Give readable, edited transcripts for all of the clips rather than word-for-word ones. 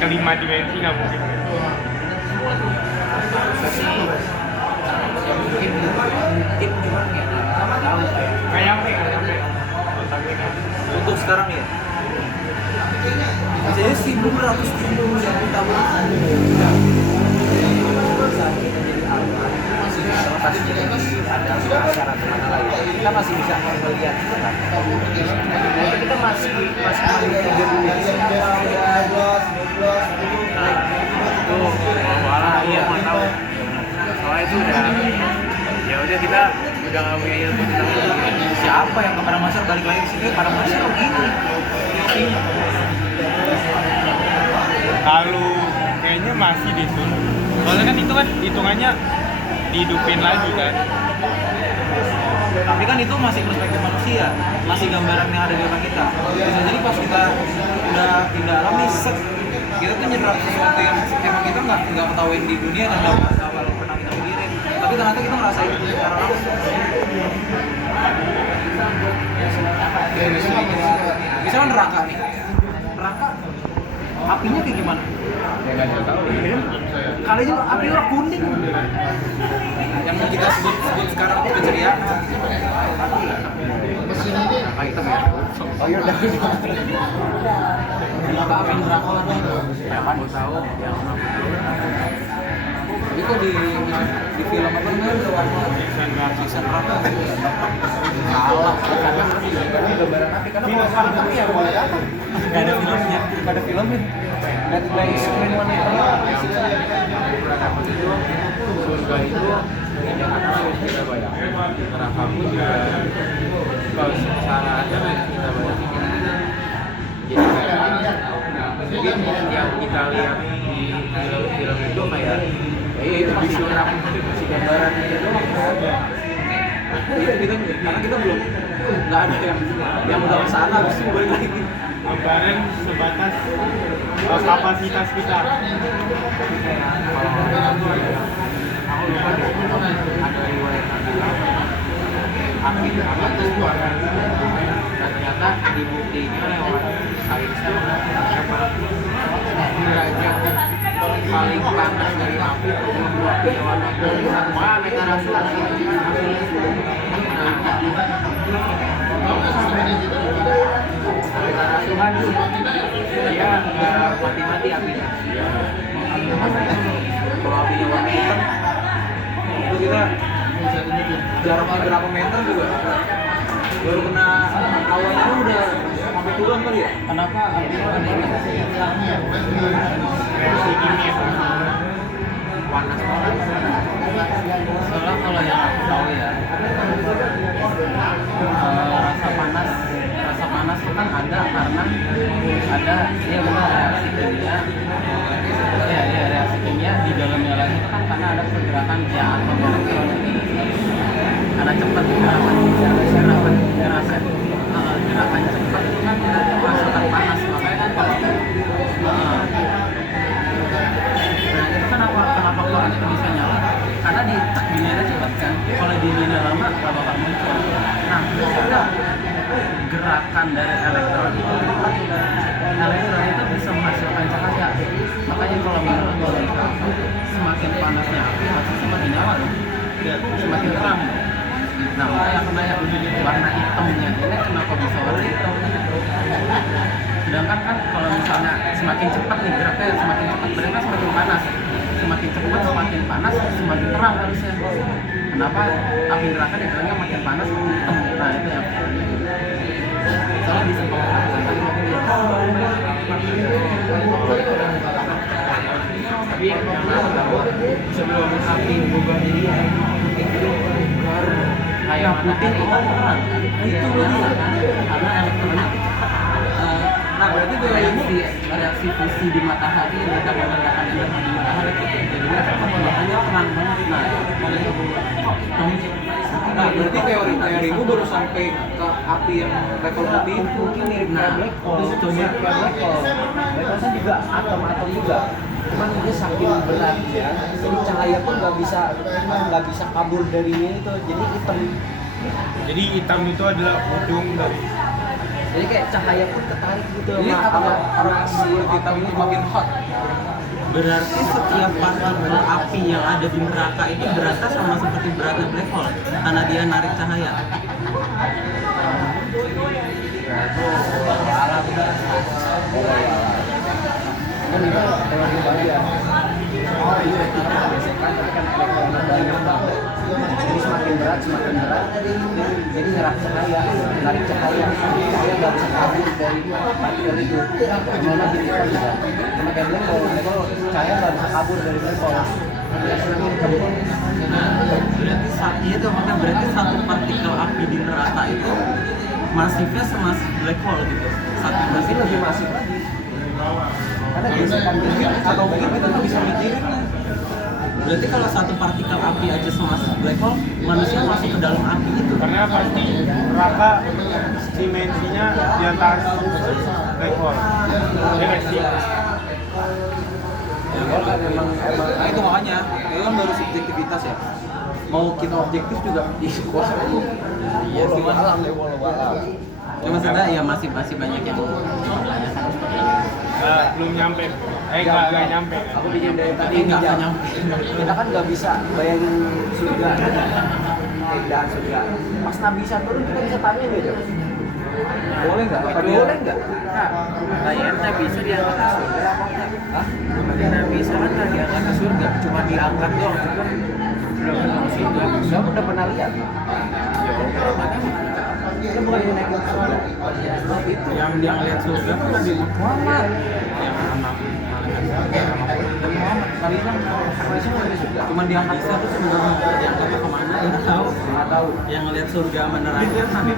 kelima dimensi nggak mungkin. Mungkin cuma nggak tahu kayak. Nggak nyampe. Untuk sekarang ya. Jadi 1.200 yang utama ada acara kemana lagi kita masih bisa melihat kita masih kerja dulu malah iya mau tahu soalnya itu udah kita udah nggak punya ilmu tentang itu. siapa yang ke Padang balik lagi ke sini Padang begini Kalau kayaknya masih deh Sun. Soalnya kan itu kan hitungannya dihidupin lagi kan. tapi kan itu masih perspektif manusia masih gambaran yang ada di otak kita bisa jadi pas kita udah tidak alam nih set kita tuh nyerap sesuatu yang emang kita nggak ketahuin di dunia dan nggak pernah kita pikirin tapi ternyata kita ngerasain itu secara langsung misalnya neraka nih neraka apinya kayak gimana? Kali aja api warna kuning yang kita sebut sekarang keceriaan neraka hitam ya? Oh iya udah kenapa api neraka warna Siapa mau tahu yang tapi kok di film apa namanya warna siksa neraka salah karena gambaran api karena kalau api ya boleh apa nggak ada filmnya nggak ada screen warna hitam surga itu yang akan kita bayangin neraka pun juga kalau secara ada kita bayangin jadi kayak mungkin yang kita lihat di film-film itu kayak itu masih orang masih gambaran itu doang kita karena kita belum nggak ada yang udah kesana habis itu balik lagi Gambaran sebatas kapasitas kita. aku lupa deh ada riwayat api itu dan ternyata dibuktikan lewat sains itu derajat paling panas dari api itu api lewat mana cara Tuhan dia nggak mati-mati apinya kalau apinya warna hitam itu kita jaraknya berapa meter juga baru kena awalnya udah sampai turun kali ya kenapa apinya warna hitam panas banget soalnya kalau yang aku tahu ya rasa panas itu kan ada karena ada ya benar reaksi kimia reaksi kimia di dalamnya lagi itu kan karena ada pergerakan ya atom elektron karena cepat gerakan cepat itu kan menghasilkan panas makanya kan kalau nah itu kan kenapa kalau itu bisa nyala karena di dininya cepat kan kalau dininya lama nggak bakal muncul nah ketika gerakan dari elektron itu bisa menghasilkan cahaya makanya kalau menurut logika semakin panasnya api pasti semakin nyala dong semakin terang nah makanya kena yang warna hitamnya ini kenapa bisa warna hitam sedangkan kan kalau misalnya semakin cepat nih geraknya semakin cepat berarti kan semakin panas semakin cepat semakin panas semakin terang harusnya kenapa api neraka dibilangnya makin panas makin hitam nah itu yang soalnya bisa tapi yang sebelum api berubah jadi itu baru kayak putih itu terang itu dia karena elektronnya nah berarti reaksi fusi di matahari karena ledakan energi di matahari jadinya makanya terang banget nah berarti teori itu baru sampai ke api yang level putih itu mungkin mirip black hole coba black hole kan juga atom juga cuman dia saking berat ya jadi cahaya pun nggak bisa kabur darinya itu jadi hitam Jadi hitam itu adalah ujung dari Jadi kayak cahaya pun ketarik gitu Ini sama orang kulit hitam ini makin hot. Berarti setiap partikel api yang ada di neraka itu beratnya sama seperti beratnya black hole karena dia narik cahaya. kan itu teori bagian. Oh iya, kita gesekan tapi kan elektron banyak. Jadi semakin berat, jadi nyerap cahaya, menarik cahaya. Cahaya nggak bisa kabur dari partikel itu. Gimana gitu kan? Sama kayak black hole, cahaya nggak bisa kabur dari black hole. Berarti satu partikel api di neraka itu masifnya semasif black hole gitu. Satu Masih lebih masif lagi. Karena gesekan atau mungkin kita nggak bisa mikirin lah. Berarti kalau satu partikel api aja semasif black hole, manusia masuk ke dalam api itu. Karena pasti neraka dimensinya di atas black hole. Ya nggak sih? Nah itu makanya, itu kan baru subjektivitas ya. Mau kita objektif juga kuasa. Iya sih, Mas. Alam deh, walau alam. Ya maksudnya ya masih banyak yang Belum nyampe. Nggak nyampe. Aku bikin dari tadi nggak jam. nyampe. Kita kan nggak bisa bayangin surga, keindahan surga. Pas Nabi Isa turun kita bisa tanya gitu. Boleh nggak? Boleh nggak? Nah, ya Nabi Isa diangkat ke surga apa enggak? Hah? Nabi Isa kan nggak diangkat ke surga, cuma diangkat doang. Saya udah pernah lihat. Kita bukan dinaikin ke surga. Yang dia lihat surga kan Nabi Muhammad. Kali kan Malaysia nggak ada surga. Cuma diangkat ke surga sebenarnya diangkat ke mana? Nggak tahu. Nggak tahu. Yang ngeliat surga sama neraka Nabi.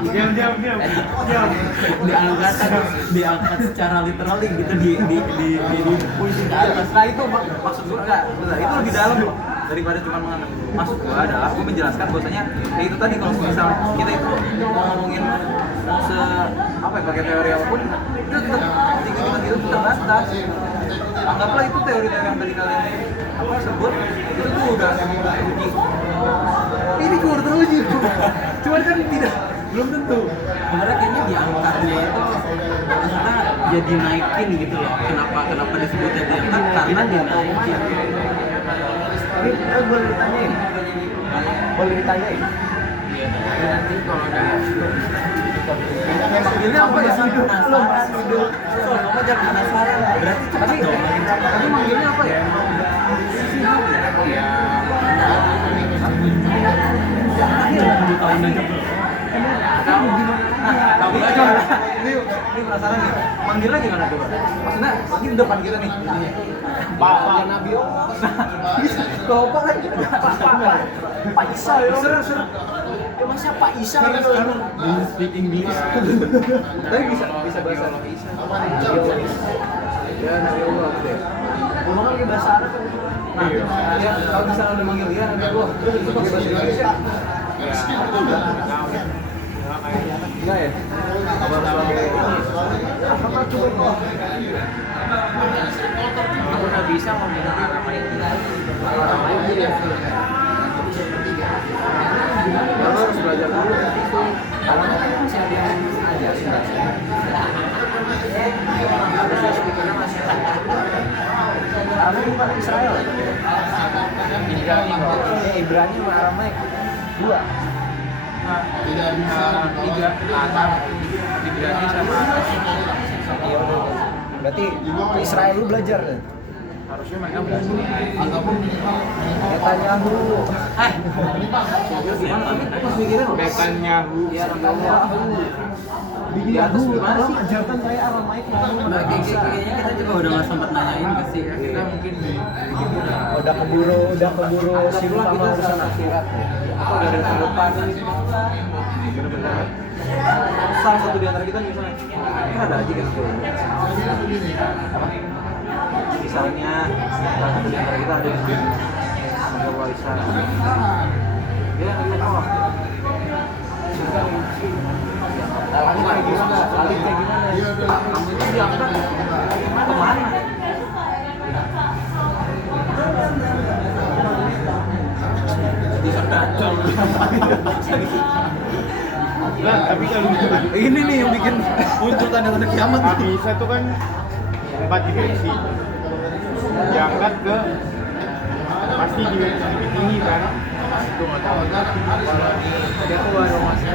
Diam. diangkat secara literally gitu di puisi ke atas. Nah itu maksud gua enggak, itu lebih dalam loh daripada cuma menganggap. Maksud gua adalah gua menjelaskan bahwasanya ya itu tadi kalau misal kita itu mau ngomongin pakai teori apapun itu tetap jika kita hidup terbatas. Anggaplah itu teori-teori yang tadi kalian sebut itu tuh udah teruji. Ini gua udah teruji. Cuman kan tidak belum tentu. Sebenarnya kayaknya diangkatnya itu maksudnya ya dinaikin gitu loh. Kenapa disebutnya diangkat? Karena dinaikin. Ini boleh ditanyain? Boleh ditanyain? Nanti kalau ada Manggilnya apa ya? penasaran hidup. So, kamu jangan penasaran. Berarti cepat dong. Tapi manggilnya apa ya? Ini tahun aja bro. Tahu aja. Ini penasaran nih. Manggilnya gimana coba? Maksudnya lagi di depan kita nih. Pak Nabi Allah. Kalau Pak kan Pak Isa ya. Seru. Ya masa Pak Isa gitu. Do you speak English? Tapi bisa bahasa Isa. Ya Nabi Allah gitu ya. Gua kan pakai bahasa Arab kan. Nah, ya kalau misalnya udah manggil dia nanti gua terus itu pakai bahasa Indonesia. Enggak ya? Apa coba? Aku nggak bisa ngomong Arab itu. Orang lain dia. Kamu harus belajar dulu. Kalau masih ada yang ajar harusnya speakernya masih Aramaik bukan Israel. Ibrani sama Aramaik dua. Tiga Arab, Ibrani sama Arab. Iya udah. Berarti Israel lu belajar kan? Harusnya mereka belajar. Ya tanya dulu. Gimana tadi? Pas mikirin loh. Netanyahu. Ya Netanyahu. Di atas gimana sih? Ajarkan saya Aramaik ngomong bahasa Indonesia. Kayaknya kita juga udah nggak sempat nanyain ke sih. Kita mungkin Udah keburu sibuk sama urusan akhirat. atau dari depan benar-benar salah satu di antara kita misalnya kan ada aja kan misalnya salah satu di antara kita ada yang mengambil warisan ya Allah Lalu kayak gimana? kamu itu diangkat kemana? Nah, tapi kalau Ini nih yang bikin muncul tanda-tanda kiamat. Abisa tuh kan 4 dimensi. Diangkat ke pasti dimensi lebih tinggi kan. Itu nggak tahu. Dia tuh baru masuk